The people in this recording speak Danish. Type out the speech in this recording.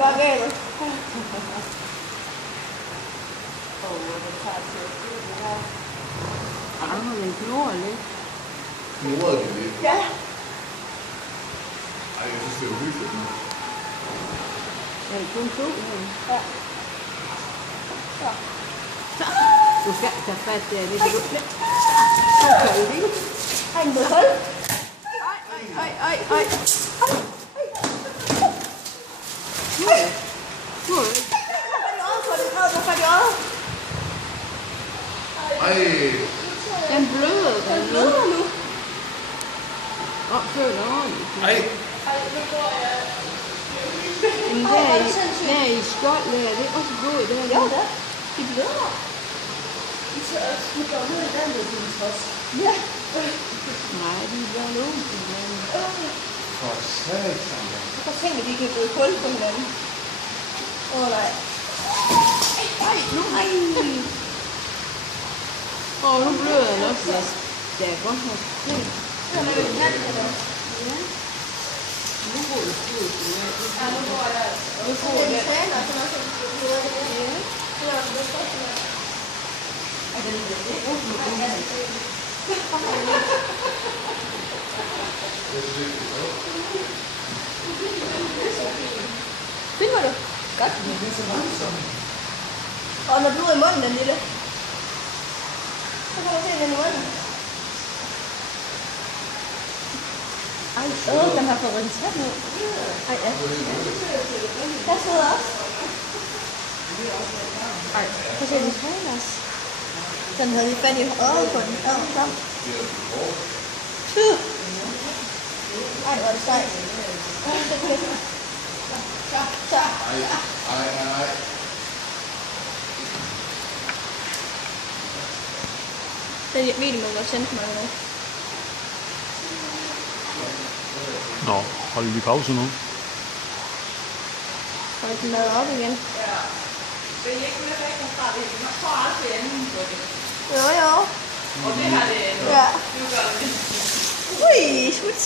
Bare galt. Den knurrer lidt. Knurrede de lidt? Ja. Ej, jeg synes, det er uhyggeligt nu. Ja, det er kun 2 her. Ja. Du skal tage fat der. Det er du. Ej, en hold. Ej. Ej, Den bløder. Den bløder nu. Opfør det ordentligt. ej. Men der i skjold der, det er også blod der. Jo, det. De bløder. De går ned i den, det er trods. Ja. Nej, de er bare lånt. For satan. Jeg kan tænke, at de kan gå i hul på hinanden. Nej. Ej, nu. Nu bløder den også. Det er godt nok. Den er jo i kanten, eller? Ja. Nu går det blød. Ja, nu går jeg. Nu får jeg det. Træner, så også bløder det. Ja. Det er også det første. Er det det? Filmer du? Godt. Og når blod i munden, den lille. Så kan du se den i munden. Ej, den har fået ryddet tæt nu. Ej, ja. Der sidder også. Ej, prøv at se, den træner os. Den havde vi fat i øjet på den. Kom. Ej, hvor er det sejt. Så. Ej. Den video, man godt sendte mig nu. Nå, holder vi pause nu? Hold den lavet op igen. Ja. Det er ikke med væk fra det. Man får aldrig anden på det. Jo. Og det har det. Ja. Nu gør det. Ui, smut.